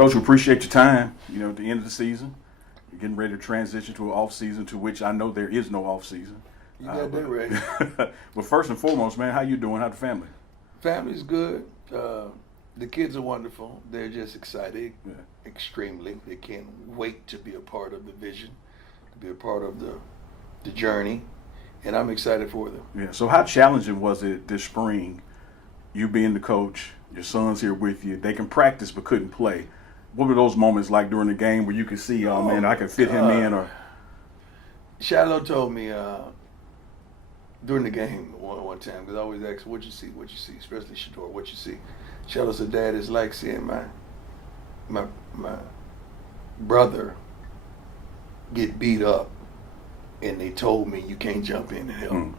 Coach, we appreciate your time. At the end of the season, you're getting ready to transition to an off season, to which I know there is no off season. You got that right. But first and foremost, man, how you doing? How's the family? Family's good. The kids are wonderful. They're just excited, extremely. They can't wait to be a part of the vision, to be a part of the journey, and I'm excited for them. Yeah. So how challenging was it this spring, you being the coach, your son's here with you, they can practice but couldn't play? What were those moments like during the game where you could see, oh man, I could fit him in? Or Shiloh told me during the game one time, because I always ask, what you see, especially Shador, what you see. Shiloh said, Dad, it's like seeing my brother get beat up, and they told me you can't jump in and help.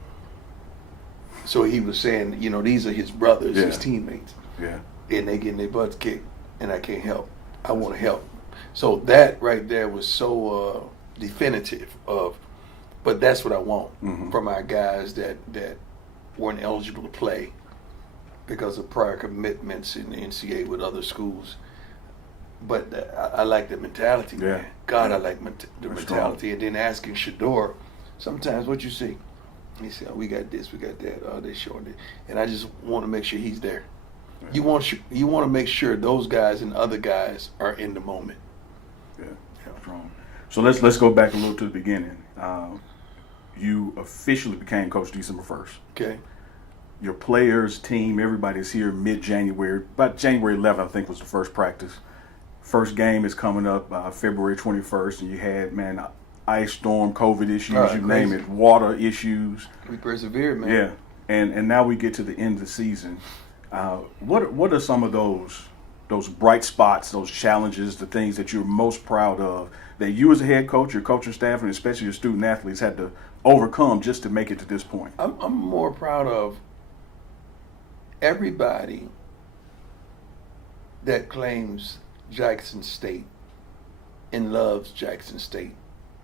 So he was saying, these are his brothers, his teammates, and they getting their butts kicked, and I can't help. I want to help. So that right there was so definitive of, but that's what I want from our guys that weren't eligible to play because of prior commitments in the NCAA with other schools. But I like the mentality, man. God, I like the mentality. Strong. And then asking Shador, sometimes what you see, he said, oh, we got this, we got that, oh, they showing it. And I just want to make sure he's there. You want to make sure those guys and other guys are in the moment. Yeah. Strong. So let's go back a little to the beginning. You officially became coach December 1st. Okay. Your players, team, everybody's here mid-January. About January 11th, I think, was the first practice. First game is coming up February 21st, and you had, ice storm, COVID issues, you name it, water issues. We persevered, man. Yeah, and now we get to the end of the season. What are some of those bright spots, those challenges, the things that you're most proud of that you as a head coach, your coaching staff, and especially your student athletes had to overcome just to make it to this point? I'm more proud of everybody that claims Jackson State and loves Jackson State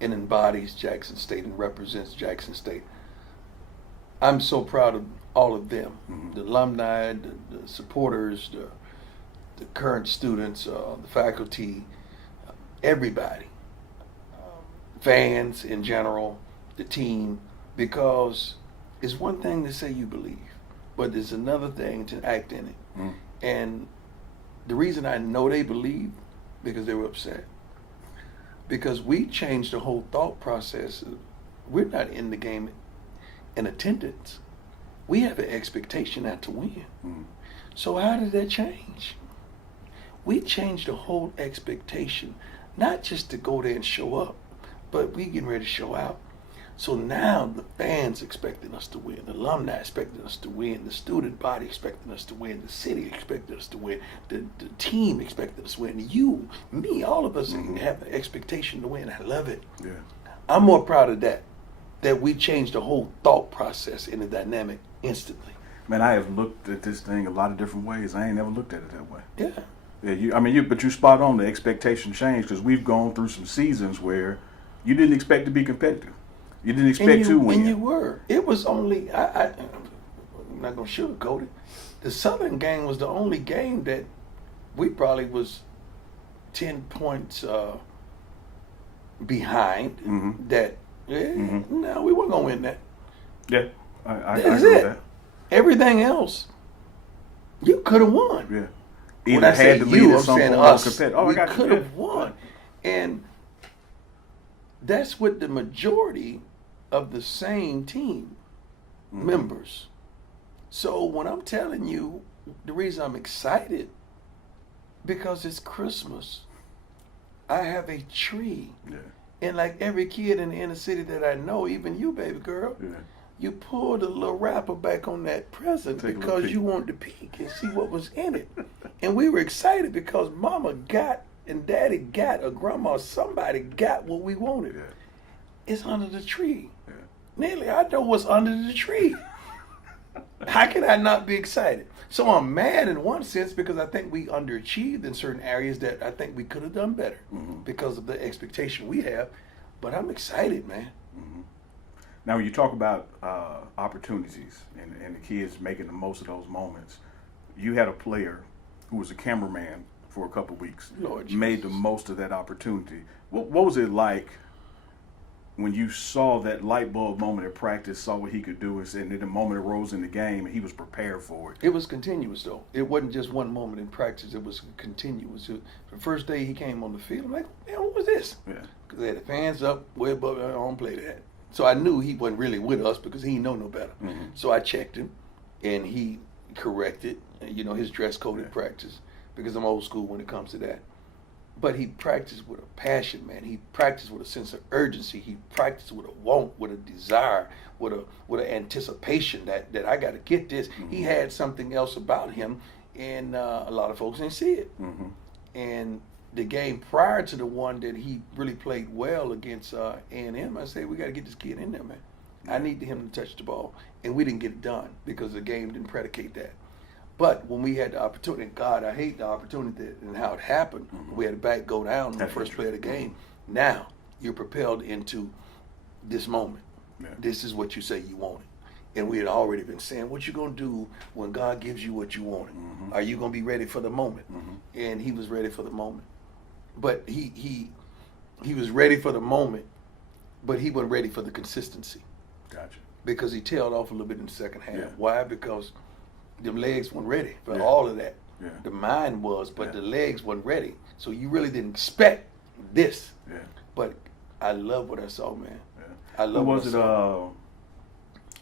and embodies Jackson State and represents Jackson State. I'm so proud of all of them, the alumni, the supporters, the current students, the faculty, everybody, fans in general, the team, because it's one thing to say you believe, but it's another thing to act in it. And the reason I know they believe, because they were upset. Because we changed the whole thought process. We're not in the game in attendance. We have an expectation not to win. So how did that change? We changed the whole expectation, not just to go there and show up, but we getting ready to show out. So now the fans expecting us to win, the alumni expecting us to win, the student body expecting us to win, the city expecting us to win, the team expecting us to win, you, me, all of us have an expectation to win. I love it. Yeah. I'm more proud of that we changed the whole thought process in the dynamic instantly. Man, I have looked at this thing a lot of different ways. I ain't never looked at it that way. Yeah. Yeah, but you spot on. The expectation changed because we've gone through some seasons where you didn't expect to be competitive. You didn't expect to win. And you were. It was only, I'm not going to sugarcoat it. The Southern game was the only game that we probably was 10 points behind. That, no, we weren't going to win that. Yeah, I That's agree with it. that. Everything else, you could have won. Yeah. When I say you, I'm saying us. We could have won. And that's with the majority of the same team members. So when I'm telling you, the reason I'm excited, because it's Christmas. I have a tree. Yeah. And like every kid in the inner city that I know, even you, baby girl, you pulled a little wrapper back on that present because you wanted to peek and see what was in it. And we were excited because mama got and daddy got, or grandma, somebody got what we wanted. Yeah. It's under the tree. Yeah. Nearly, I know what's under the tree. How can I not be excited? So I'm mad in one sense because I think we underachieved in certain areas that I think we could have done better because of the expectation we have. But I'm excited, man. Now, when you talk about opportunities and the kids making the most of those moments, you had a player who was a cameraman for a couple weeks. Lord Made the Jesus. most of that opportunity. What was it like when you saw that light bulb moment at practice, saw what he could do, and then the moment it rose in the game, and he was prepared for it? It was continuous, though. It wasn't just one moment in practice. It was continuous. The first day he came on the field, I'm like, man, what was this? Yeah. Because they had the fans up way above. I don't play that. So I knew he wasn't really with us because he didn't know no better. Mm-hmm. So I checked him, and he corrected, his dress code at practice, because I'm old school when it comes to that. But he practiced with a passion, man. He practiced with a sense of urgency. He practiced with a want, with a desire, with an anticipation that I got to get this. Mm-hmm. He had something else about him, and a lot of folks didn't see it. Mm-hmm. And the game prior to the one that he really played well against A&M, I said, we got to get this kid in there, man. I need him to touch the ball. And we didn't get it done because the game didn't predicate that. But when we had the opportunity, and God, I hate the opportunity and how it happened. Mm-hmm. We had a back go down on the first play of the game. Now you're propelled into this moment. Yeah. This is what you say you wanted. And we had already been saying, what you going to do when God gives you what you wanted? Mm-hmm. Are you going to be ready for the moment? Mm-hmm. And he was ready for the moment. But he was ready for the moment, but he wasn't ready for the consistency. Gotcha. Because he tailed off a little bit in the second half. Yeah. Why? Because the legs weren't ready for Yeah. all of that. Yeah. The mind was, but Yeah. the legs weren't ready. So you really didn't expect this. Yeah. But I love what I saw, man. Yeah. I love Who what was I it? saw.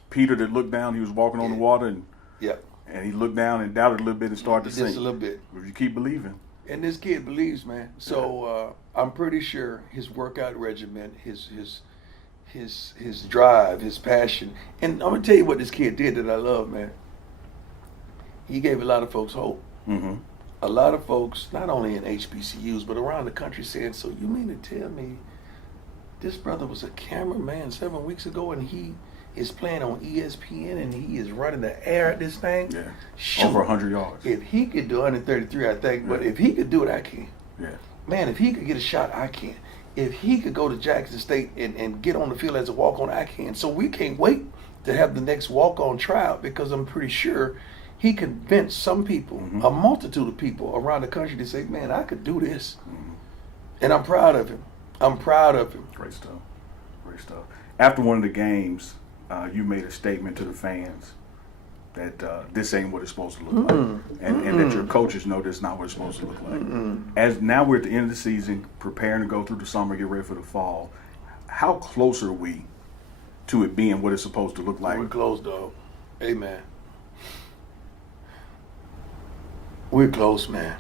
Peter that looked down. He was walking on the Yeah. water, and Yeah, he looked down and doubted a little bit and started to just sink. a little bit. If you keep believing. And this kid believes, man. So I'm pretty sure his workout regimen, his drive, his passion, and I'm gonna tell you what this kid did that I love, man. He gave a lot of folks hope. Mm-hmm. A lot of folks, not only in HBCUs, but around the country, saying, so you mean to tell me this brother was a cameraman 7 weeks ago and he is playing on ESPN and he is running the air at this thing? Yeah. Shoot. Over 100 yards. If he could do 133, I think, but Yeah. if he could do it, I can. Yeah. Man, if he could get a shot, I can. If he could go to Jackson State and get on the field as a walk-on, I can. So we can't wait to have the next walk-on tryout because I'm pretty sure he convinced some people, a multitude of people around the country to say, man, I could do this. Mm-hmm. And I'm proud of him. I'm proud of him. Great stuff. Great stuff. After one of the games, you made a statement to the fans that this ain't what it's supposed to look like, and that your coaches know this is not what it's supposed to look like. As now we're at the end of the season, preparing to go through the summer, get ready for the fall. How close are we to it being what it's supposed to look like? We're close, dog. Amen. We're close, man.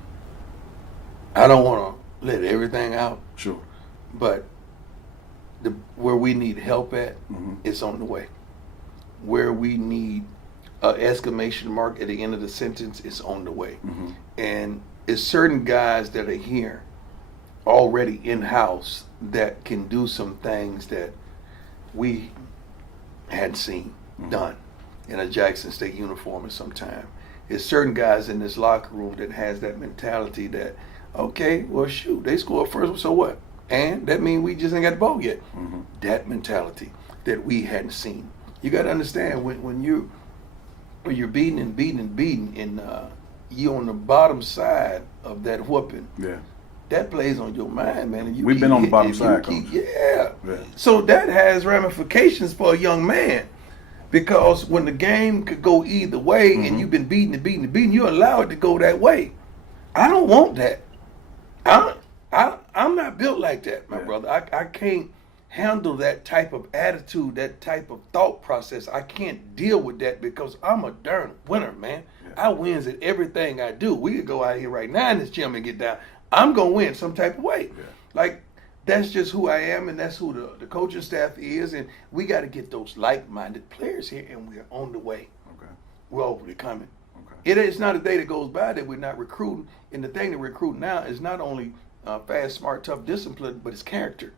I don't want to let everything out, Sure. but where we need help at, Mhm. it's on the way. Where we need an exclamation mark at the end of the sentence, it's on the way. Mhm. And it's certain guys that are here already in-house that can do some things that we hadn't seen done in a Jackson State uniform at some time. There's certain guys in this locker room that has that mentality that, okay, well, shoot, they scored first, so what? And that means we just ain't got the ball yet. Mm-hmm. That mentality that we hadn't seen. You got to understand when you're beating and you on the bottom side of that whooping, Yeah. that plays on your mind, man. And you We've keep been on the hitting, bottom and you side, keep- Coach. Yeah. Yeah. So that has ramifications for a young man. Because when the game could go either way and you've been beating, you allow it to go that way. I don't want that. I'm not built like that, my Yeah. brother. I can't handle that type of attitude, that type of thought process. I can't deal with that because I'm a darn winner, man. Yeah. I wins at everything I do. We could go out here right now in this gym and get down. I'm going to win some type of way. Yeah. Like, that's just who I am, and that's who the coaching staff is, and we got to get those like-minded players here, and we're on the way. Okay. We're already coming. Okay. It's not a day that goes by that we're not recruiting, and the thing to recruit now is not only fast, smart, tough, discipline, but it's character.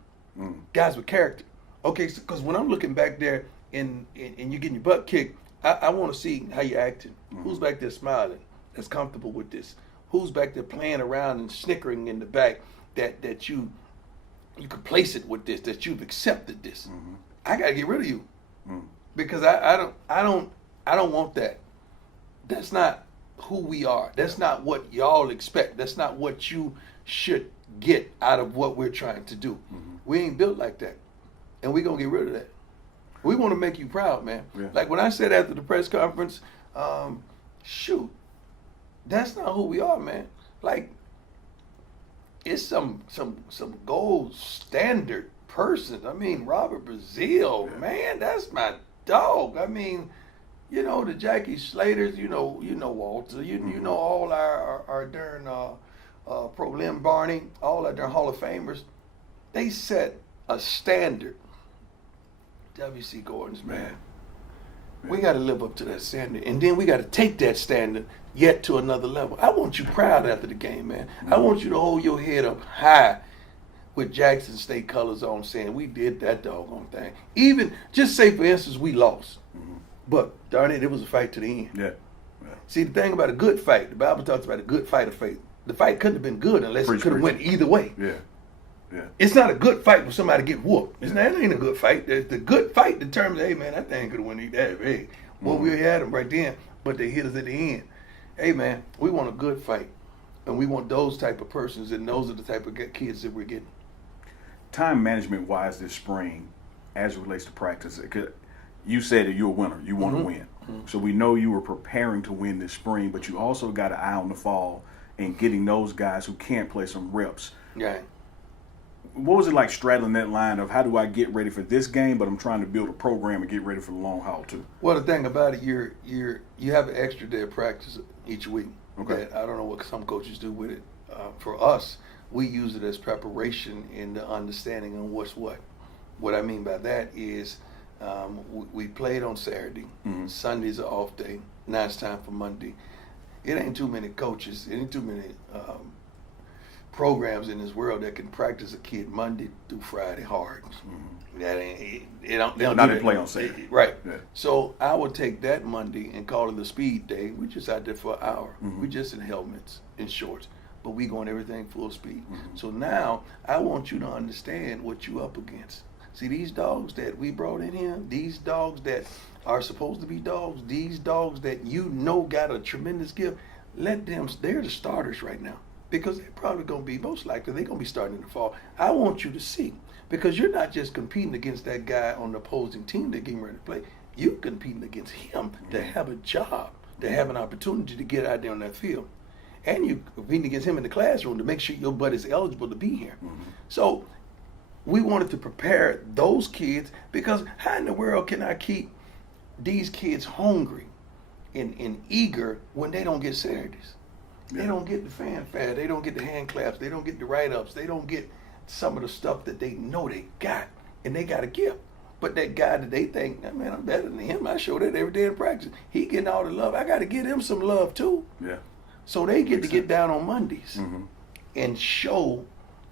Guys with character. Okay, because when I'm looking back there and you're getting your butt kicked, I want to see how you're acting. Who's back there smiling, that's comfortable with this? Who's back there playing around and snickering in the back that you complacent it with this, that you've accepted this? I gotta get rid of you because I don't want that. That's not who we are. That's not what y'all expect. That's not what you should get out of what we're trying to do. We ain't built like that. And we're going to get rid of that. We want to make you proud, man. Yeah. Like when I said after the press conference, shoot, that's not who we are, man. Like, it's some gold standard person. I mean, Robert Brazile, man, that's my dog. I mean, you know, the Jackie Slaters, you know Walter, you know all our darn Pro Lim Barney, all our darn Hall of Famers. They set a standard. W.C. Gordon's, man. We got to live up to that standard. And then we got to take that standard yet to another level. I want you proud after the game, man. I want you to hold your head up high with Jackson State colors on, saying we did that doggone thing. Even, just say, for instance, we lost. But, darn it was a fight to the end. Yeah. See, the thing about a good fight, the Bible talks about a good fight of faith. The fight couldn't have been good unless it could have went either way. Yeah. Yeah. It's not a good fight when somebody get whooped. It ain't a good fight. The good fight determines, hey, man, that thing could have went that way. Well, we had them right then, but they hit us at the end. Hey, man, we want a good fight. And we want those type of persons, and those are the type of kids that we're getting. Time management-wise this spring, as it relates to practice, you said that you're a winner. You want to win. So we know you were preparing to win this spring, but you also got an eye on the fall and getting those guys who can't play some reps. Yeah. What was it like straddling that line of how do I get ready for this game, but I'm trying to build a program and get ready for the long haul too? Well, the thing about it, you have an extra day of practice each week. Okay. That I don't know what some coaches do with it. For us, we use it as preparation in the understanding of what's what. What I mean by that is we played on Saturday. Sunday's an off day. Now it's time for Monday. It ain't too many coaches. It ain't too many programs in this world that can practice a kid Monday through Friday hard. That ain't they don't Not do to it. play on Saturday. Right. Yeah. So I would take that Monday and call it a speed day. We just out there for an hour. We just in helmets and shorts, but we going everything full speed. So now I want you to understand what you up against. See, these dogs that we brought in here, these dogs that are supposed to be dogs, these dogs that you know got a tremendous gift, let them, they're the starters right now. Because they're probably going to be, most likely, they're going to be starting in the fall. I want you to see. Because you're not just competing against that guy on the opposing team that's getting ready to play. You're competing against him to have a job, to have an opportunity to get out there on that field. And you're competing against him in the classroom to make sure your buddy's eligible to be here. So we wanted to prepare those kids, because how in the world can I keep these kids hungry and eager when they don't get Saturdays? They don't get the fanfare. They don't get the hand claps. They don't get the write-ups. They don't get some of the stuff that they know they got, and they got to give. But that guy that they think, man, I'm better than him. I show that every day in practice. He getting all the love. I got to give him some love too. Yeah. So they get to get down on Mondays and show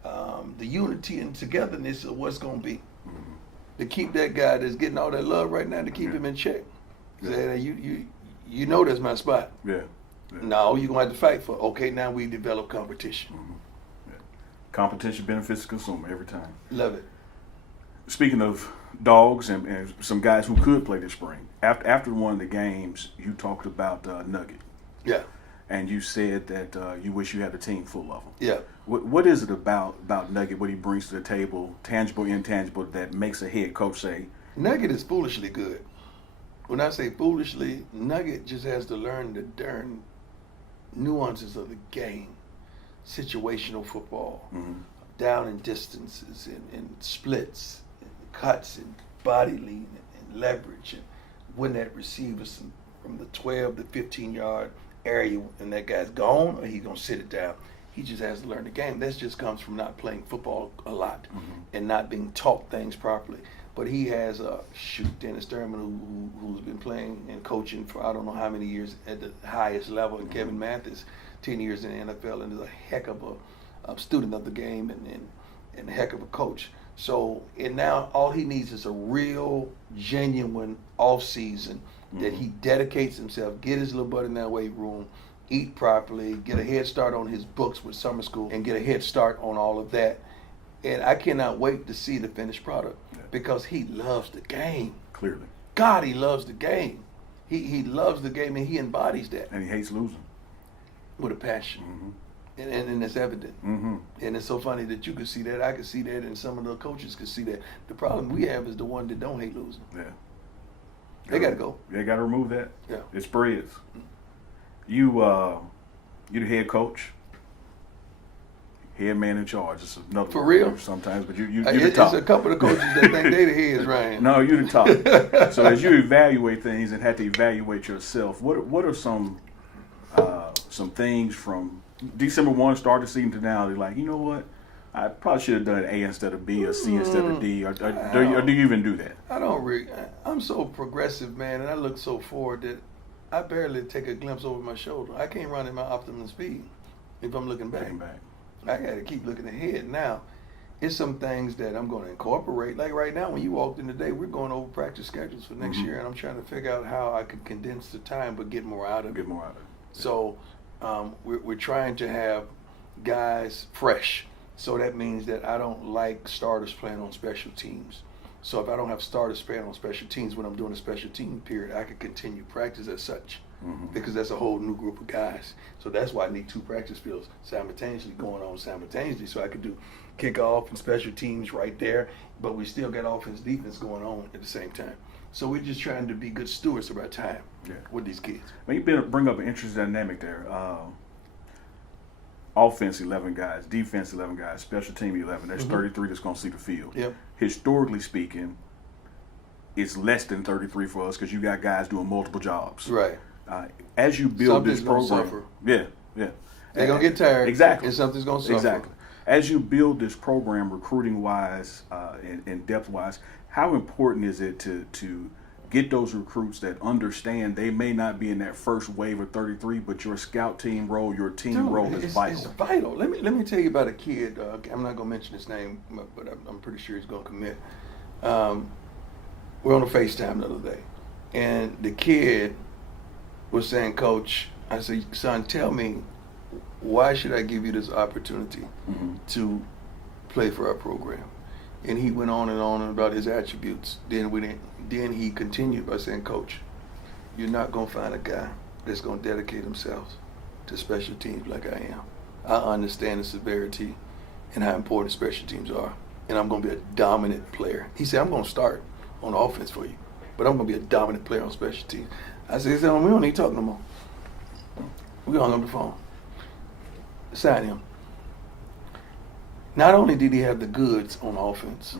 the unity and togetherness of what's going to be. To keep that guy that's getting all that love right now, to keep him in check. Say, you know that's my spot. Yeah. No, you're going to have to fight for, okay, now we develop competition. Competition benefits the consumer every time. Love it. Speaking of dogs and some guys who could play this spring, after one of the games, you talked about Nugget. Yeah. And you said that you wish you had a team full of them. Yeah. What is it about Nugget, what he brings to the table, tangible, intangible, that makes a head coach say? Nugget is foolishly good. When I say foolishly, Nugget just has to learn the darn nuances of the game. Situational football, down in distances and splits, and cuts and body lean and leverage, and when that receiver's from the 12 to 15-yard area and that guy's gone, or he's going to sit it down. He just has to learn the game. That just comes from not playing football a lot and not being taught things properly. But he has Dennis Thurman, who's been playing and coaching for I don't know how many years at the highest level, and Kevin Mathis, 10 years in the NFL, and is a heck of a student of the game and a heck of a coach. So, and now all he needs is a real, genuine off season that he dedicates himself, get his little butt in that weight room, eat properly, get a head start on his books with summer school, and get a head start on all of that. And I cannot wait to see the finished product because he loves the game. Clearly. God, he loves the game. He loves the game, and he embodies that. And he hates losing. with a passion. And it's evident. And it's so funny that you could see that, I could see that, and some of the coaches could see that. The problem we have is the one that don't hate losing. Yeah. They got to go. They got to remove that. Yeah. It spreads. You the head coach, head man in charge. It's another For word real? Sometimes, but you're the top. It's a couple of coaches that think they the heads, Ryan. No, you're the top. So as you evaluate things and have to evaluate yourself, what are some things from December 1 start the season to now? They're like, you know what? I probably should have done A instead of B or C instead of D. Or do you even do that? I don't really. I'm so progressive, man, and I look so forward that I barely take a glimpse over my shoulder. I can't run at my optimum speed if I'm looking back. I got to keep looking ahead. Now, it's some things that I'm going to incorporate. Like right now, when you walked in today, we're going over practice schedules for next year, and I'm trying to figure out how I could condense the time but get more out of it. So we're trying to have guys fresh. So that means that I don't like starters playing on special teams. So if I don't have starters playing on special teams when I'm doing a special team period, I can continue practice as such, because that's a whole new group of guys. So that's why I need 2 practice fields simultaneously going on simultaneously, so I could do kickoff and special teams right there, but we still got offense defense going on at the same time. So we're just trying to be good stewards of our time with these kids. Well, you bring up an interesting dynamic there. Offense 11 guys, defense 11 guys, special team 11. That's 33 that's going to see the field. Yep. Historically speaking, it's less than 33 for us because you got guys doing multiple jobs. Right. As you build this program, suffer. yeah, they're gonna get tired. Exactly. And something's gonna suffer. Exactly. As you build this program, recruiting wise and depth wise, how important is it to get those recruits that understand they may not be in that first wave of 33, but your scout team role, your team role is vital. It's vital. Let me tell you about a kid. I'm not gonna mention his name, but I'm pretty sure he's gonna commit. We're on a FaceTime the other day, and the kid was saying, "Coach," I said, "Son, tell me, why should I give you this opportunity to play for our program?" And he went on about his attributes. Then he continued by saying, "Coach, you're not gonna find a guy that's gonna dedicate himself to special teams like I am. I understand the severity and how important special teams are, and I'm gonna be a dominant player." He said, "I'm gonna start on offense for you, but I'm gonna be a dominant player on special teams." I said, "We don't need to talk no more. We hung up the phone. Sign him." Not only did he have the goods on offense,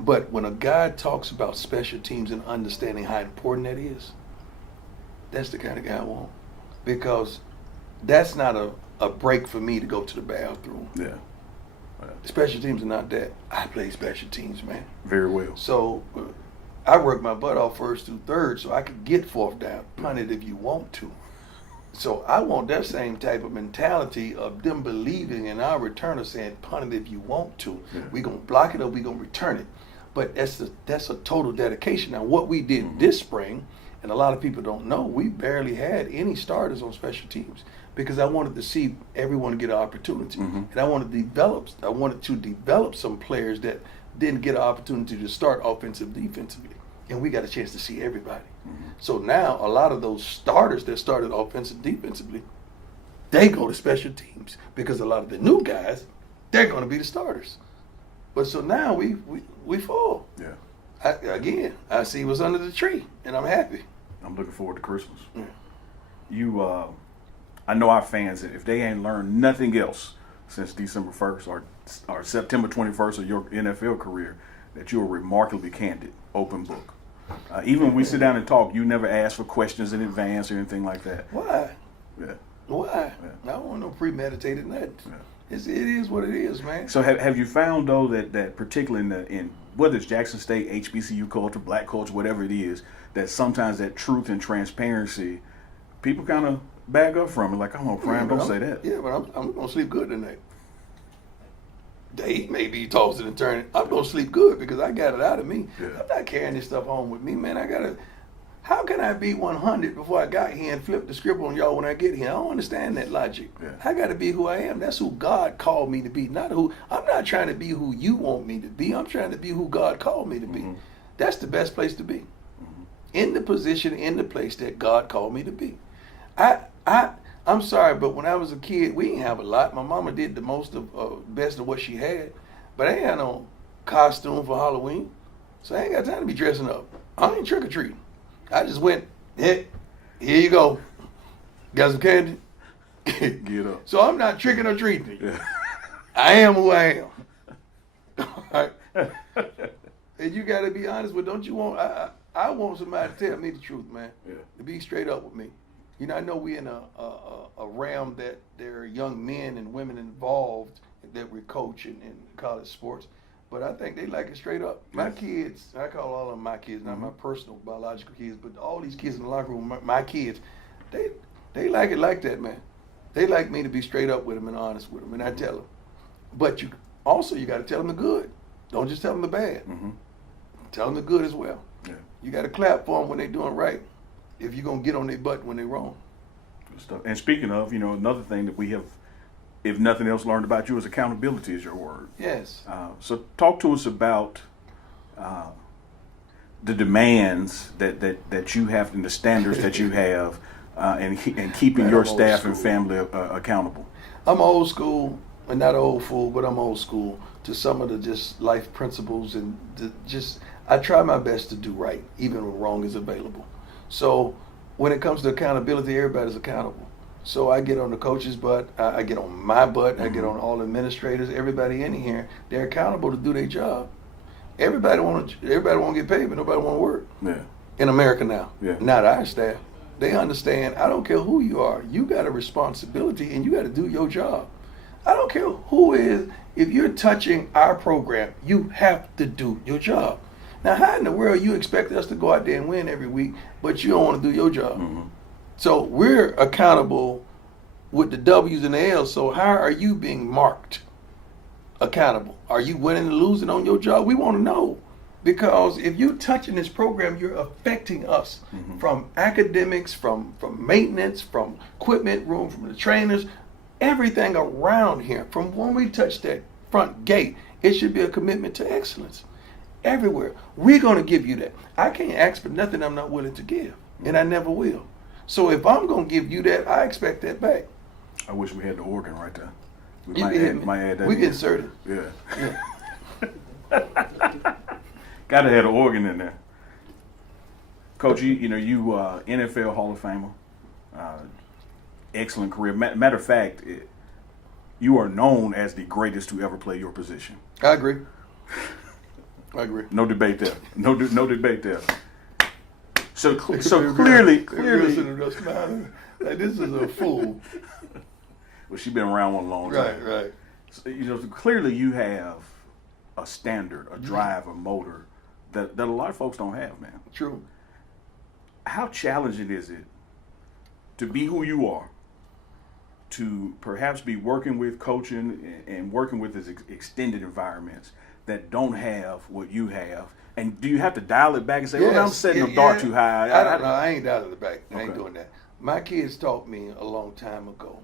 but when a guy talks about special teams and understanding how important that is, that's the kind of guy I want. Because that's not a break for me to go to the bathroom. Yeah. Special teams are not that. I play special teams, man. Very well. So I worked my butt off first through third so I could get fourth down. Punt it if you want to. So I want that same type of mentality of them believing in our returner saying, punt it if you want to. Yeah. We're going to block it or we're going to return it. But that's a total dedication. Now, what we did this spring, and a lot of people don't know, we barely had any starters on special teams because I wanted to see everyone get an opportunity. And I wanted to develop some players that didn't get an opportunity to start defensively. And we got a chance to see everybody. So now a lot of those starters that started offensive defensively, they go to special teams because a lot of the new guys, they're going to be the starters. But so now we full. Yeah. I see what's under the tree, and I'm happy. I'm looking forward to Christmas. Yeah. I know our fans, if they ain't learned nothing else since December 1st or September 21st of your NFL career, that you're remarkably candid, open book. Even when we sit down and talk, you never ask for questions in advance or anything like that. Why? Yeah. Why? Yeah. I don't want no premeditated nothing. Yeah. It is what it is, man. So have you found though that particularly in whether it's Jackson State, HBCU culture, black culture, whatever it is, that sometimes that truth and transparency, people kind of back up from it. Like, come on, Prime, don't say that. Yeah, but I'm gonna sleep good tonight. They may be tossing and turning. I'm gonna sleep good because I got it out of me. Yeah. I'm not carrying this stuff home with me, man. How can I be 100 before I got here and flip the script on y'all when I get here? I don't understand that logic. Yeah. I got to be who I am. That's who God called me to be. I'm not trying to be who you want me to be. I'm trying to be who God called me to be. That's the best place to be. In the position, in the place that God called me to be. I'm sorry, but when I was a kid, we didn't have a lot. My mama did the most of best of what she had, but I ain't had no costume for Halloween, so I ain't got time to be dressing up. I ain't trick or treating. I just went, hey, here you go. Got some candy? Get up. So I'm not tricking or treating. Yeah. I am who I am. All right? And you got to be honest with. Don't you want? I want somebody to tell me the truth, man. Yeah. To be straight up with me. You know, I know we in a realm that there are young men and women involved that we coach in college sports, but I think they like it straight up. My kids, I call all of them my kids, not my personal biological kids, but all these kids in the locker room, my kids, they like it like that, man. They like me to be straight up with them and honest with them, and I tell them. But you got to tell them the good. Don't just tell them the bad. Mm-hmm. Tell them the good as well. Yeah. You got to clap for them when they're doing right. If you're going to get on their butt when they're wrong. Good stuff. And speaking of, another thing that we have, if nothing else, learned about you is accountability is your word. Yes. So talk to us about the demands that you have and the standards that you have and keeping Man, your I'm old staff and school. family accountable. I'm old school, and not an old fool, but I'm old school to some of the just life principles and I try my best to do right, even when wrong is available. So when it comes to accountability, everybody's accountable. So I get on the coach's butt, I get on my butt, I get on all administrators, everybody in here. They're accountable to do their job. Everybody want to get paid, but nobody want to work. Yeah. In America now, Yeah. not our staff. They understand. I don't care who you are. You got a responsibility, and you got to do your job. I don't care who is. If you're touching our program, you have to do your job. Now, how in the world you expect us to go out there and win every week, but you don't want to do your job? Mm-hmm. So we're accountable with the W's and the L's. So how are you being marked accountable? Are you winning and losing on your job? We want to know. Because if you're touching this program, you're affecting us from academics, from maintenance, from equipment room, from the trainers, everything around here. From when we touch that front gate, it should be a commitment to excellence. Everywhere. We're going to give you that. I can't ask for nothing I'm not willing to give, and I never will. So if I'm going to give you that, I expect that back. I wish we had the organ right there. We You might can hit add, me. might add that We in. can insert it. Yeah. Got to have an organ in there. Coach, you NFL Hall of Famer, excellent career. Matter of fact, you are known as the greatest to ever play your position. I agree. No debate there. No debate there. So clearly, like, this is a fool. well, she's been around one long time. Right. So, clearly you have a standard, a drive, a motor that a lot of folks don't have, man. True. How challenging is it to be who you are, to perhaps be working with coaching and working with this extended environments that don't have what you have? And do you have to dial it back and say, well, I'm setting the bar too high? I don't know. I ain't dialing it back. I ain't Okay. doing that. My kids taught me a long time ago,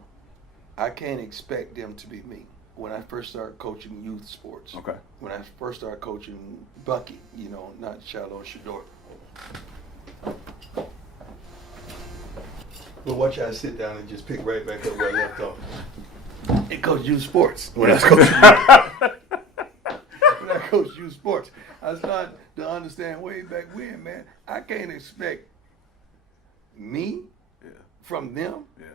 I can't expect them to be me. When I first started coaching youth sports. Okay. When I first started coaching Bucky, not Shiloh Shador. But watch I sit down and just pick right back up where I left off. And coach youth sports. When I coached youth sports, I started to understand way back when, man, I can't expect me from them. Yeah.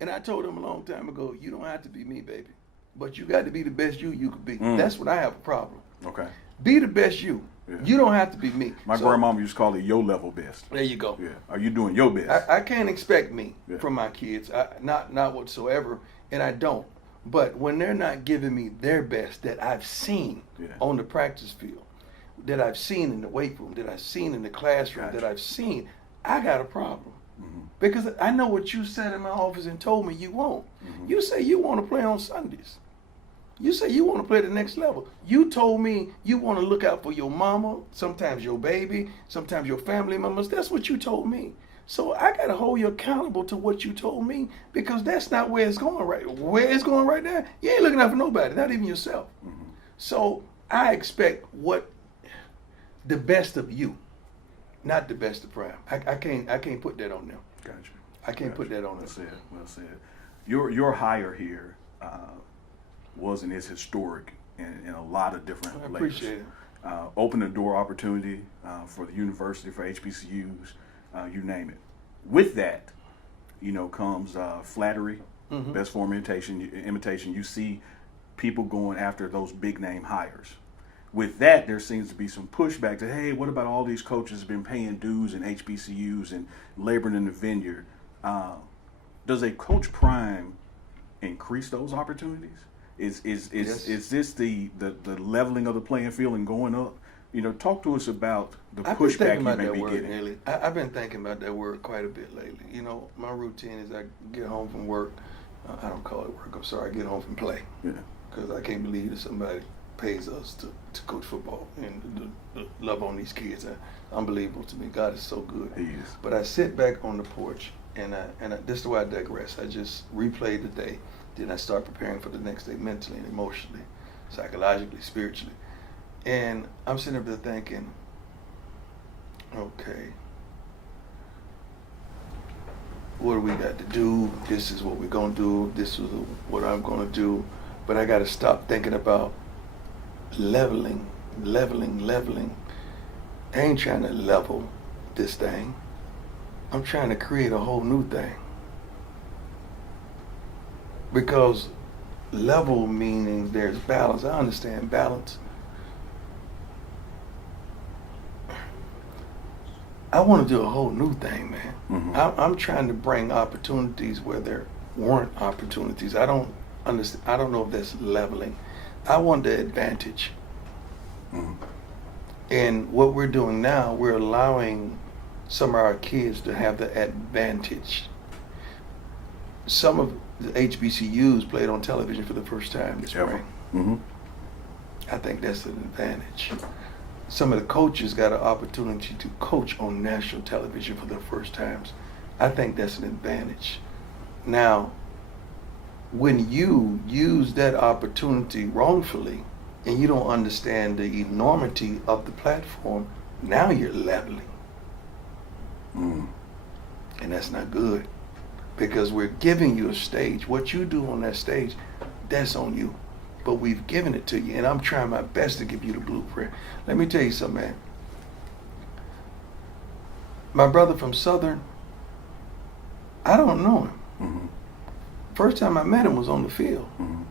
And I told them a long time ago, you don't have to be me, baby. But you got to be the best you could be. That's when I have a problem. Okay. Be the best you. Yeah. You don't have to be me. My grandmama used to call it your level best. There you go. Yeah. Are you doing your best? I can't expect me Yeah. from my kids. Not whatsoever. And I don't. But when they're not giving me their best that I've seen on the practice field, that I've seen in the weight room, that I've seen in the classroom, Gotcha. that I've seen, I got a problem. Mm-hmm. Because I know what you said in my office and told me you won't. Mm-hmm. You say you want to play on Sundays. You say you want to play at the next level. You told me you want to look out for your mama, sometimes your baby, sometimes your family members. That's what you told me. So I got to hold you accountable to what you told me, because that's not where it's going right. Where it's going right now, you ain't looking out for nobody, not even yourself. Mm-hmm. So I expect the best of you, not the best of Prime. I can't put that on them. Gotcha. I can't put that on Well them. said. Well said. your hire here was and is historic in a lot of different I layers. appreciate it. Open the door opportunity for the university, for HBCUs, you name it. With that, comes flattery, best form of imitation. You see people going after those big name hires. With that, there seems to be some pushback to, hey, what about all these coaches have been paying dues in HBCUs and laboring in the vineyard? Does a Coach Prime increase those opportunities? Is Yes. this the leveling of the playing field and going up? Talk to us about the I've been pushback thinking you about may that be word getting. lately. I've been thinking about that word quite a bit lately. My routine is I get home from work. I don't call it work. I'm sorry. I get home from play. Yeah. Because I can't believe that somebody pays us to coach football and to love on these kids. Unbelievable to me. God is so good. He is. But I sit back on the porch and this is the way I digress. I just replay the day. Then I start preparing for the next day mentally and emotionally, psychologically, spiritually. And I'm sitting up there thinking, okay, what do we got to do? This is what we're going to do. This is what I'm going to do. But I got to stop thinking about leveling. I ain't trying to level this thing. I'm trying to create a whole new thing. Because level meaning there's balance. I understand balance. I want to do a whole new thing, man. Mm-hmm. I'm trying to bring opportunities where there weren't opportunities. I don't understand. I don't know if that's leveling. I want the advantage. Mm-hmm. And what we're doing now, we're allowing some of our kids to have the advantage. Some of the HBCUs played on television for the first time this spring. Mm-hmm. I think that's an advantage. Some of the coaches got an opportunity to coach on national television for the first times. I think that's an advantage. Now, when you use that opportunity wrongfully and you don't understand the enormity of the platform, now you're leveling. Mm. And that's not good. Because we're giving you a stage. What you do on that stage, that's on you. But we've given it to you, and I'm trying my best to give you the blueprint. Let me tell you something, man. My brother from Southern, I don't know him. Mm-hmm. First time I met him was on the field. Mm-hmm.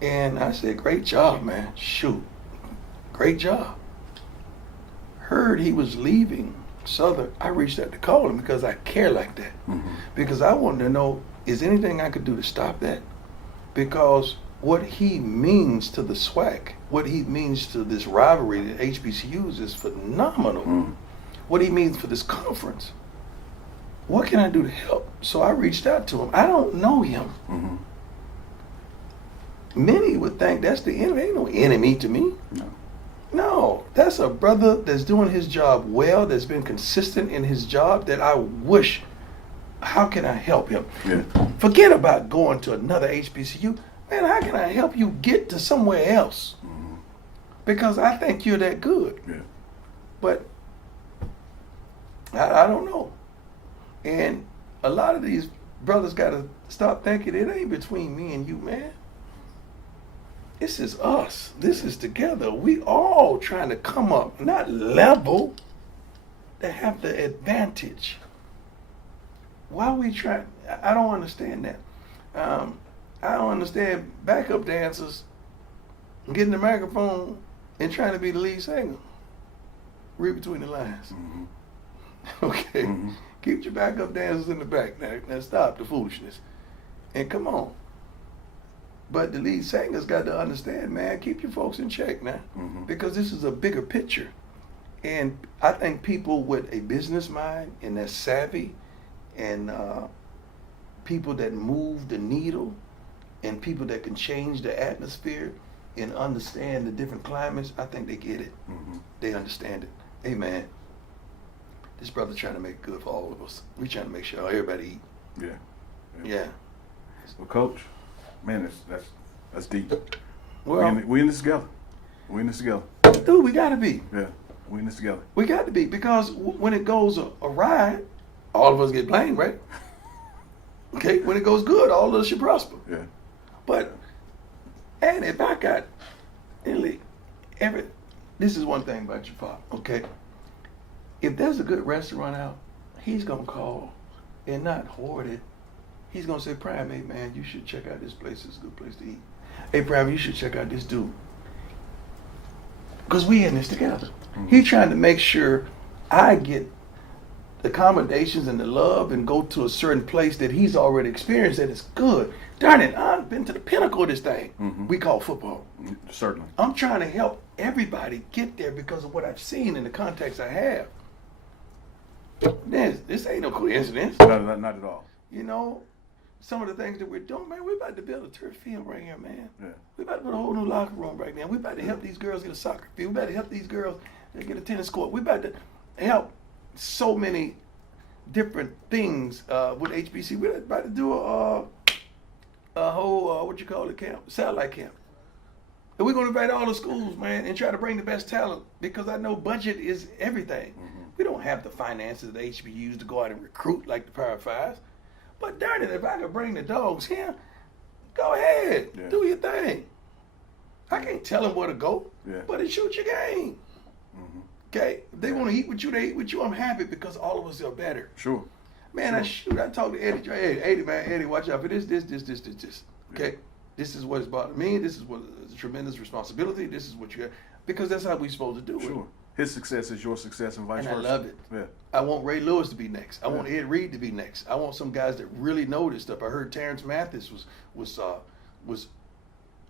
And I said, great job, man. Shoot. Great job. Heard he was leaving Southern. I reached out to call him because I care like that. Mm-hmm. Because I wanted to know, is anything I could do to stop that? Because what he means to the SWAC, what he means to this rivalry that HBCUs is phenomenal. Mm-hmm. What he means for this conference. What can I do to help? So I reached out to him. I don't know him. Mm-hmm. Many would think that's the enemy. Ain't no enemy to me. No. No, that's a brother that's doing his job well, that's been consistent in his job, that I wish, how can I help him? Yeah. Forget about going to another HBCU. Man, how can I help you get to somewhere else? Mm-hmm. Because I think you're that good. Yeah. But I don't know. And a lot of these brothers got to stop thinking it ain't between me and you, man. This is us. This is together. We all trying to come up, not level, to have the advantage. Why we try? I don't understand that. I don't understand backup dancers getting the microphone and trying to be the lead singer. Read between the lines. Mm-hmm. Okay? Mm-hmm. Keep your backup dancers in the back. Now stop the foolishness. And come on. But the lead singer's got to understand, man, keep your folks in check, man. Mm-hmm. Because this is a bigger picture. And I think people with a business mind and that's savvy and people that move the needle and people that can change the atmosphere and understand the different climates, I think they get it. Mm-hmm. They understand it. Hey, man, this brother trying to make it good for all of us. We trying to make sure everybody eat. Yeah. Well, Coach, man, that's deep. Well, we in this together. We in this together. dude, we got to be. Yeah, we in this together. We got to be, because when it goes awry, all of us get blamed, right? Okay, when it goes good, all of us should prosper. Yeah. But, and if I got, this is one thing about your father, okay? If there's a good restaurant out, he's going to call and not hoard it. He's going to say, Prime, hey, man, you should check out this place. It's a good place to eat. Hey, Prime, you should check out this dude. Because we in this together. Mm-hmm. He's trying to make sure I get the accommodations and the love and go to a certain place that he's already experienced that is good. Darn it, I've been to the pinnacle of this thing we call football. Certainly. I'm trying to help everybody get there because of what I've seen in the context I have. This ain't no coincidence. Not at all. You know, some of the things that we're doing, man, we're about to build a turf field right here, man. Yeah. We're about to put a whole new locker room right now. We're about to help these girls get a soccer field. We're about to help these girls get a tennis court. We're about to help so many different things with HBC. We're about to do a whole, camp, satellite camp. And we're going to invite all the schools, man, and try to bring the best talent because I know budget is everything. We don't have the finances of the HBCUs to go out and recruit like the Power Fives. But darn it, if I could bring the dogs here, go ahead, do your thing. I can't tell them where to go, but it's shoot your game. Okay? If they want to eat with you, they eat with you. I'm happy because all of us are better. Sure. Man, I talked to Eddie. Eddie, watch out for this. Okay? This is what it's about me. This is what is a tremendous responsibility. This is what you have. Because that's how we're supposed to do it. Sure. His success is your success and vice versa. And I love it. Yeah. I want Ray Lewis to be next. I want Ed Reed to be next. I want some guys that really know this stuff. I heard Terrence Mathis was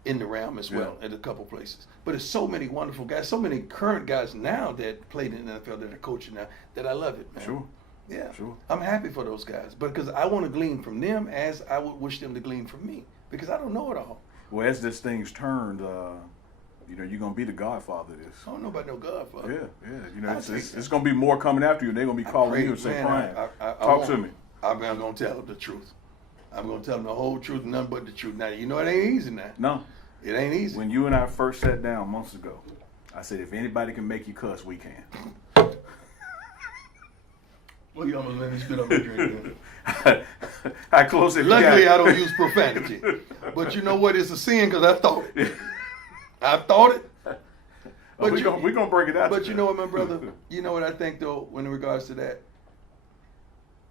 in the realm as well at a couple places. But there's so many wonderful guys, so many current guys now that played in the NFL that are coaching now that I love it, man. Sure. Yeah. Sure. I'm happy for those guys because I want to glean from them as I would wish them to glean from me because I don't know it all. Well, as this thing's turned, you're going to be the godfather of this. I don't know about no godfather. Yeah. It's going to be more coming after you. They're going to be calling you and say, Prime, talk to me. I'm going to tell them the truth. I'm going to tell them the whole truth and nothing but the truth. Now, you know it ain't easy now. No. It ain't easy. When you and I first sat down months ago, I said, if anybody can make you cuss, we can. Well, you almost let me spit on my drink. How close it Luckily, I don't use profanity. But you know what? It's a sin because I thought it. I thought it. But we're going to break it out. But you know what, my brother? You know what I think, though, in regards to that?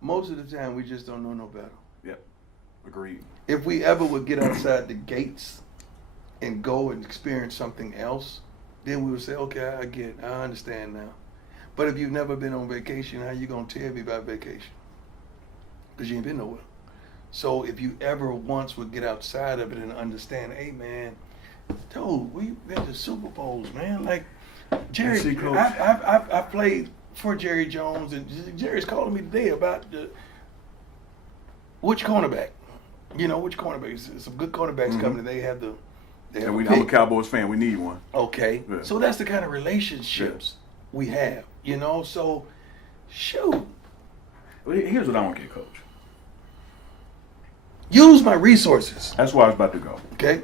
Most of the time, we just don't know no better. Yep. Agreed. If we ever would get outside the gates and go and experience something else, then we would say, okay, I understand now. But if you've never been on vacation, how you going to tell me about vacation? Because you ain't been nowhere. So if you ever once would get outside of it and understand, hey, man, dude, we've been to Super Bowls, man. Like, Jerry, I played for Jerry Jones, and Jerry's calling me today about which cornerback. You know, which cornerbacks. Some good cornerbacks coming, and they have the... I'm a Cowboys fan. We need one. Okay. Yeah. So that's the kind of relationships we have, you know? So, shoot. Well, here's what I want to get, Coach. Use my resources. That's where I was about to go. Okay.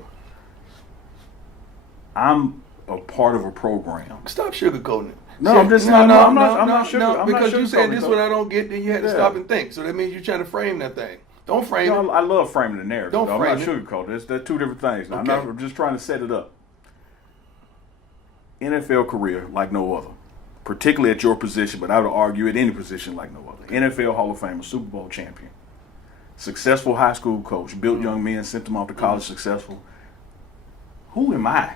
I'm a part of a program. Stop sugarcoating it. No, I'm just not. No, I'm not sugarcoating. Because you said this is what I don't get, then you had to stop and think. So that means you're trying to frame that thing. Don't frame it. I love framing the narrative. Don't frame it. I'm not sugarcoating. They're two different things. Okay. I'm just trying to set it up. NFL career like no other, particularly at your position, but I would argue at any position like no other. NFL Hall of Famer, Super Bowl champion, successful high school coach, built young men, sent them off to college successful. Who am I?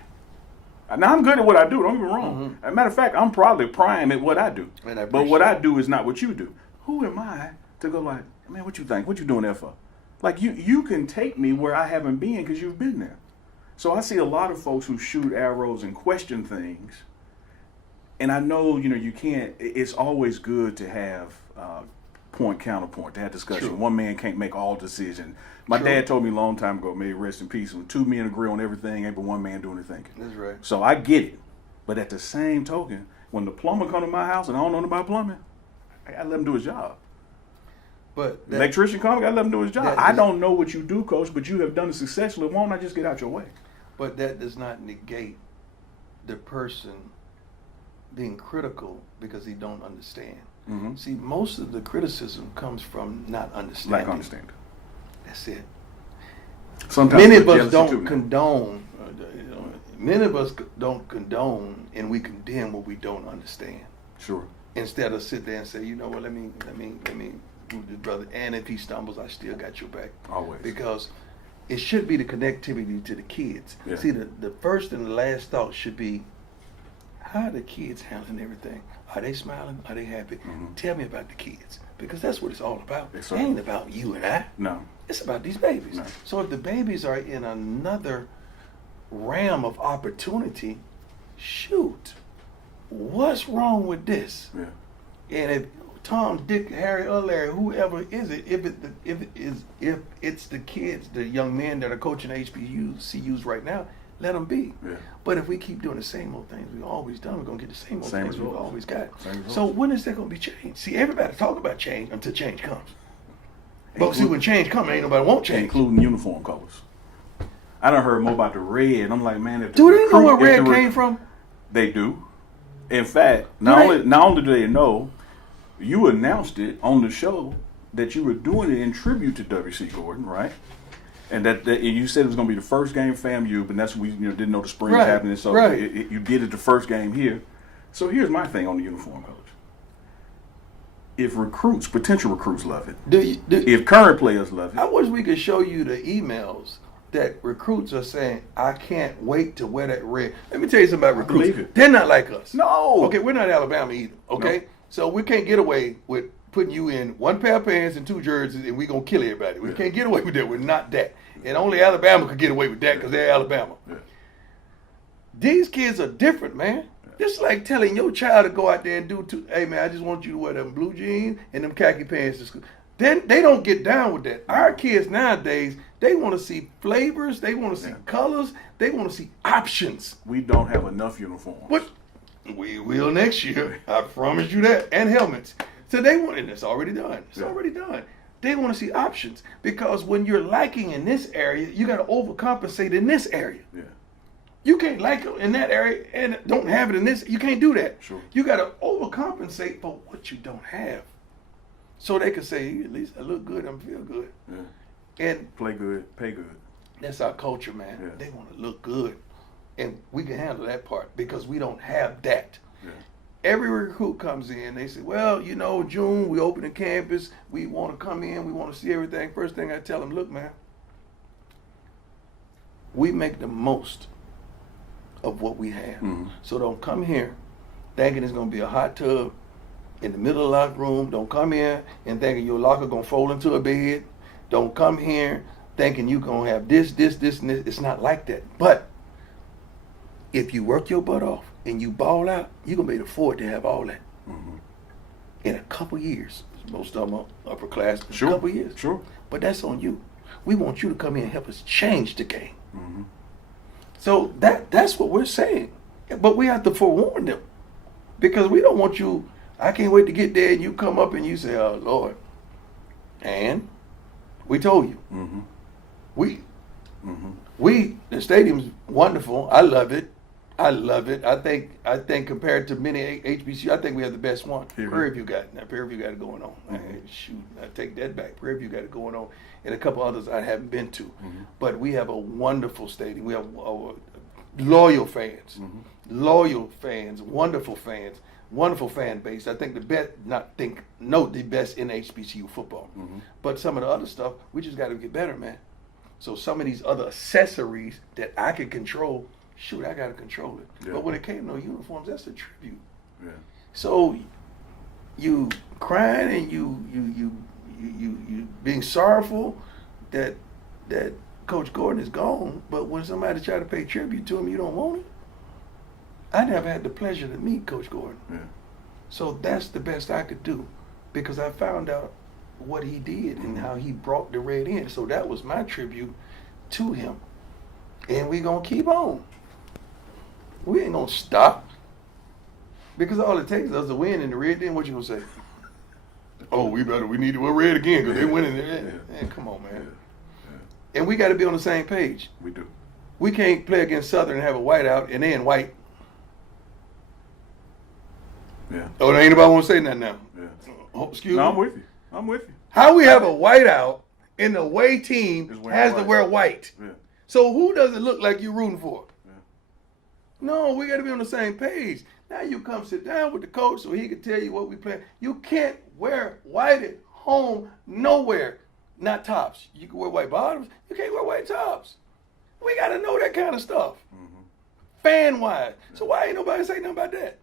Now, I'm good at what I do. Don't get me wrong. As a matter of fact, I'm probably prime at what I do. But what I do is not what you do. Who am I to go like, man, what you think? What you doing there for? Like, you can take me where I haven't been because you've been there. So I see a lot of folks who shoot arrows and question things. And I know, you can't, it's always good to have point, counterpoint, to have discussion. True. One man can't make all decisions. My dad told me a long time ago, may he rest in peace, when two men agree on everything, ain't but one man doing the thinking. That's right. So I get it. But at the same token, when the plumber come to my house and I don't know about plumbing, I gotta let him do his job. But the electrician come, I gotta let him do his job. I don't know what you do, Coach, but you have done it successfully. Why don't I just get out your way? But that does not negate the person being critical because he don't understand. See, most of the criticism comes from not understanding. Lack of understanding. That's it. Sometimes Many there's of us jealousy don't too, man. condone. Many of us don't condone, and we condemn what we don't understand. Sure. Instead of sit there and say, you know what, let me move this brother. And if he stumbles, I still got your back. Always. Because it should be the connectivity to the kids. Yeah. See, the first and the last thought should be, how are the kids handling everything? Are they smiling? Are they happy? Mm-hmm. Tell me about the kids. Because that's what it's all about. Yes, It sir. ain't about you and I. No. It's about these babies. No. So if the babies are in another realm of opportunity, shoot, what's wrong with this? Yeah. And if Tom, Dick, Harry, or Larry, whoever is it, if it's the kids, the young men that are coaching HBCUs right now, let them be. Yeah. But if we keep doing the same old things we've always done, we're gonna get the same old Same things we've results. always got. Same results. So when is that gonna be changed? See, everybody talk about change until change comes. But see, when change comes, ain't nobody want change. Including uniform colors. I done heard more about the red. I'm like, man, if the Do they know where recruit- if red the came from? They do. In fact, not only do they know, you announced it on the show that you were doing it in tribute to W.C. Gordon, right? And that and you said it was going to be the first game FAMU, but that's we didn't know the spring was happening, so you did it the first game here. So here's my thing on the uniform colors. If potential recruits love it, if current players love I it, wish we could show you the emails that recruits are saying, I can't wait to wear that red. Let me tell you something about recruits. believe it. They're not like us. no, Okay, we're not Alabama either. Okay? No. So we can't get away with putting you in one pair of pants and two jerseys and we're going to kill everybody. We can't get away with that. We're not that. And only Alabama could get away with that because they're Alabama. Yeah. These kids are different, man. It's like telling your child to go out there and do, hey, man, I just want you to wear them blue jeans and them khaki pants to school. Then they don't get down with that. Our kids nowadays, they want to see flavors, they want to see colors, they want to see options. we don't have enough uniforms. What? We will next year. I promise you that. And helmets. So they want, and it's already done. It's already done. They want to see options because when you're lacking in this area, you got to overcompensate in this area. Yeah. You can't like it in that area and don't have it in this. You can't do that. Sure. You got to overcompensate for what you don't have. So they can say, at least I look good, I feel good. Yeah. And Play good, pay good. that's our culture, man. Yeah. They want to look good. And we can handle that part because we don't have that. Yeah. Every recruit comes in, they say, well, you know, June, we open the campus, we want to come in, we want to see everything. First thing I tell them, look, man, we make the most of what we have. Mm-hmm. So don't come here thinking it's going to be a hot tub in the middle of the locker room. Don't come here and thinking your locker going to fold into a bed. Don't come here thinking you're going to have this, and this. It's not like that. But if you work your butt off and you ball out, you're going to be able to afford to have all that. Mm-hmm. In a couple years. Most of them are upper class. Sure. A couple years. Sure. But that's on you. We want you to come in and help us change the game. Mm-hmm. So that's what we're saying. But we have to forewarn them. Because we don't want you, I can't wait to get there and you come up and you say, oh, Lord. And we told you. Mm-hmm. The stadium's wonderful. I love it. I think compared to many HBCU, I think we have the best one. Here. Prairie View got it going on. Shoot, I take that back. Prairie View got it going on, and a couple others I haven't been to. Mm-hmm. But we have a wonderful stadium. We have loyal fans, wonderful fans, wonderful fan base. I think the best, the best in HBCU football. Mm-hmm. But some of the other stuff, we just got to get better, man. So some of these other accessories that I can control, shoot, I got to control it. Yeah. But when it came to uniforms, that's a tribute. Yeah. So you crying and you being sorrowful that Coach Gordon is gone, but when somebody try to pay tribute to him, you don't want it. I never had the pleasure to meet Coach Gordon. Yeah. So that's the best I could do because I found out what he did and how he brought the red in. So that was my tribute to him. And we gonna keep on. We ain't gonna stop. Because all it takes is us to win in the red, then what you gonna say? Oh, we need to wear red again because they winning the red. Man, come on, man. And we gotta be on the same page. We do. We can't play against Southern and have a whiteout and they in white. Yeah. Oh, there ain't nobody want to say nothing now. Yeah. Oh, excuse No, me. I'm with you. I'm with you. How we have a whiteout and the away team Is wearing has to white. wear white. Yeah. So who does it look like you're rooting for? Yeah. No, we got to be on the same page. Now you come sit down with the coach so he can tell you what we play. You can't wear white at home nowhere. Not tops. You can wear white bottoms. You can't wear white tops. We got to know that kind of stuff. Mm-hmm. Fan-wise. So why ain't nobody say nothing about that?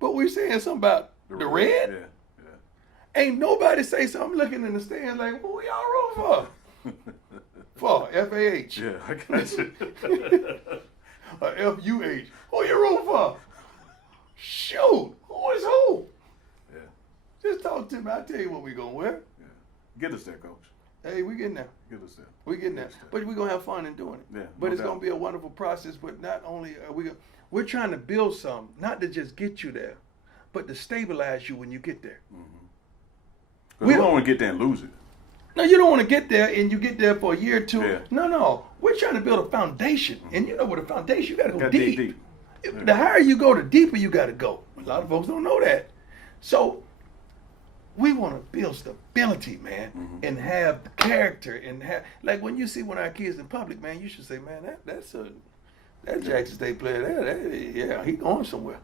But we saying something about the red? Yeah. Ain't nobody say something looking in the stands like, who y'all rooting for? For FAH. Yeah, I got you. Or FUH. Who you rooting for? Shoot. Who is who? Yeah. Just talk to me. I'll tell you what we going to wear. Yeah. Get us there, Coach. Hey, we getting there. Get us there. We getting there. But we're going to have fun in doing it. Yeah, But no it's going doubt. to be a wonderful process. But not only are we're trying to build something, not to just get you there, but to stabilize you when you get there. We don't want to get there and lose it. No, you don't want to get there and you get there for a year or two. Yeah. No. We're trying to build a foundation. And you know what a foundation, you got to go Got deep. deep. The higher you go, the deeper you got to go. A lot of folks don't know that. So we want to build stability, man, and have the character and have, like when you see one of our kids in public, man, you should say, man, that Jackson State player there, yeah, he going somewhere.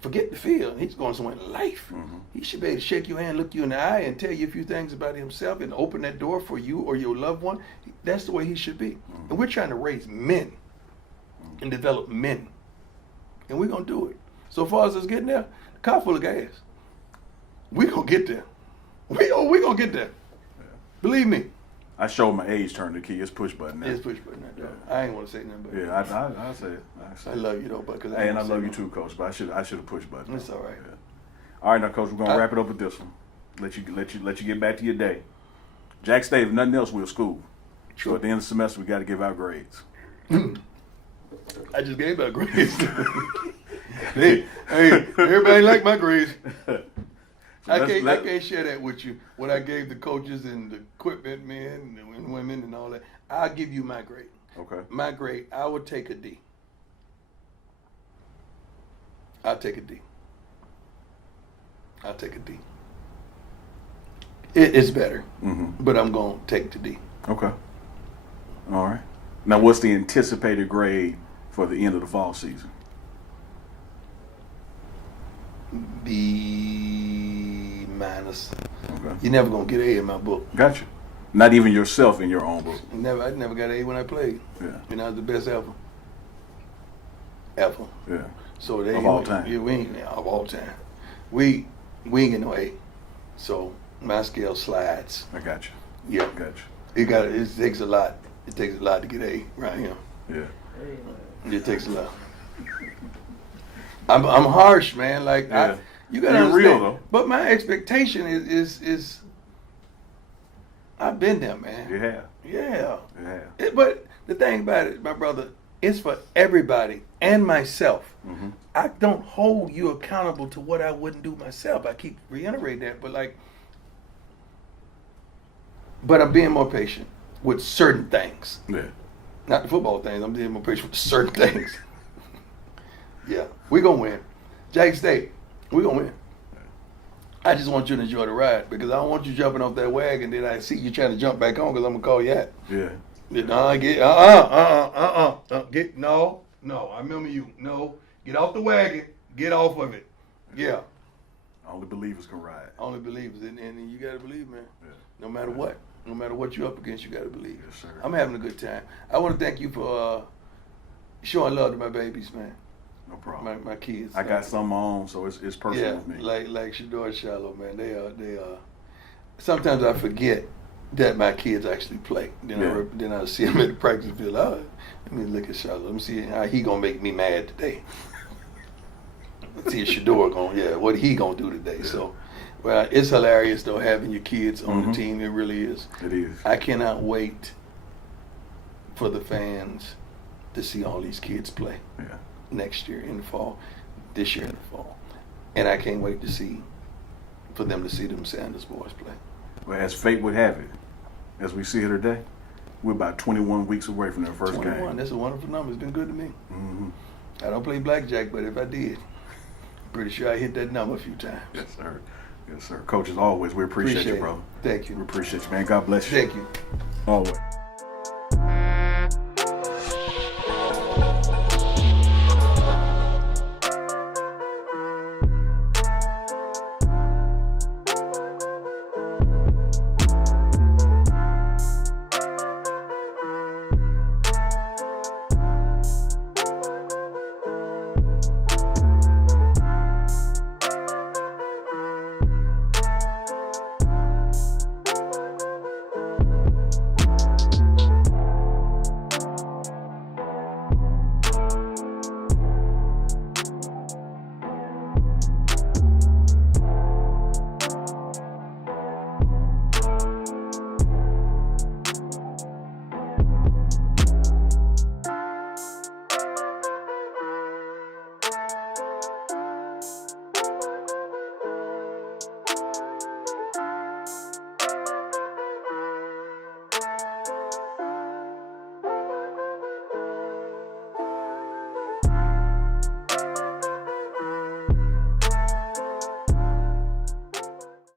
Forget the field. He's going somewhere in life. He should be able to shake your hand, look you in the eye, and tell you a few things about himself and open that door for you or your loved one. That's the way he should be. And we're trying to raise men and develop men. And we're going to do it. So far as us getting there, the car full of gas. We're going to get there. We're going to get there. Believe me. I showed my age turn the key. It's push button now. It's push button. I ain't want to say nothing but Yeah, I say it. I love you though, but because Hey, and I love you too, Coach. But I should have pushed button. It's all right. Yeah. All right, now, Coach, we're gonna wrap it up with this one. Let you get back to your day. Jack State, if nothing else, we're school. So at the end of the semester, we got to give out grades. I just gave out grades. hey, everybody like my grades. I can't share that with you. What I gave the coaches and the equipment men and women and all that. I'll give you my grade. Okay. My grade, I would take a D. I'll take a D. It's better, but I'm going to take the D. Okay. All right. Now, what's the anticipated grade for the end of the fall season? B minus. Okay. You're never going to get an A in my book. Gotcha. Not even yourself in your own book. I never got an A when I played. Yeah. And I was the best ever. Ever. Yeah. So Of all time. Yeah, we ain't of all time. We ain't get no A. So my scale slides. I got you. Yeah. Gotcha. It takes a lot. It takes a lot to get A right here. Yeah. It takes a lot. I'm harsh, man. Like Yeah. you gotta You're understand. real, though. But my expectation is I've been there, man. You have. Yeah. You have. But the thing about it, my brother, it's for everybody and myself. I don't hold you accountable to what I wouldn't do myself. I keep reiterating that, but I'm being more patient with certain things. Yeah. Not the football things. I'm being more patient with certain things. Yeah, we're gonna win. Jack State, we're gonna win. I just want you to enjoy the ride because I don't want you jumping off that wagon. Then I see you trying to jump back on because I'm gonna call you out. Yeah. No. I remember you. No, get off the wagon. Get off of it. Yeah. Only believers can ride. Only believers, and you gotta believe, man. Yeah. No matter what you're up against, you gotta believe. Yes, sir. I'm having a good time. I want to thank you for showing love to my babies, man. No problem. My kids. I got some on, so it's personal Yeah, with me. like Shador and Shallow, man. They are. Sometimes I forget that my kids actually play. Then I see them at the practice field. Oh, let me look at Shallow. Let me see how he gonna make me mad today. Let's see if Shador what he gonna do today. Yeah. So, well, it's hilarious though having your kids on the team. It really is. It is. I cannot wait for the fans to see all these kids play Yeah. next year in the fall, this year in the fall. And I can't wait for them to see them Sanders boys play. Well, as fate would have it, as we see here today, we're about 21 weeks away from their first 21, game. that's a wonderful number. It's been good to me. Mm-hmm. I don't play blackjack, but if I did, I'm pretty sure I hit that number a few times. Yes, sir. Yes, sir. Coach, as always, we appreciate you, it. brother. Thank We you. appreciate you, man. God bless you. Thank you. Always.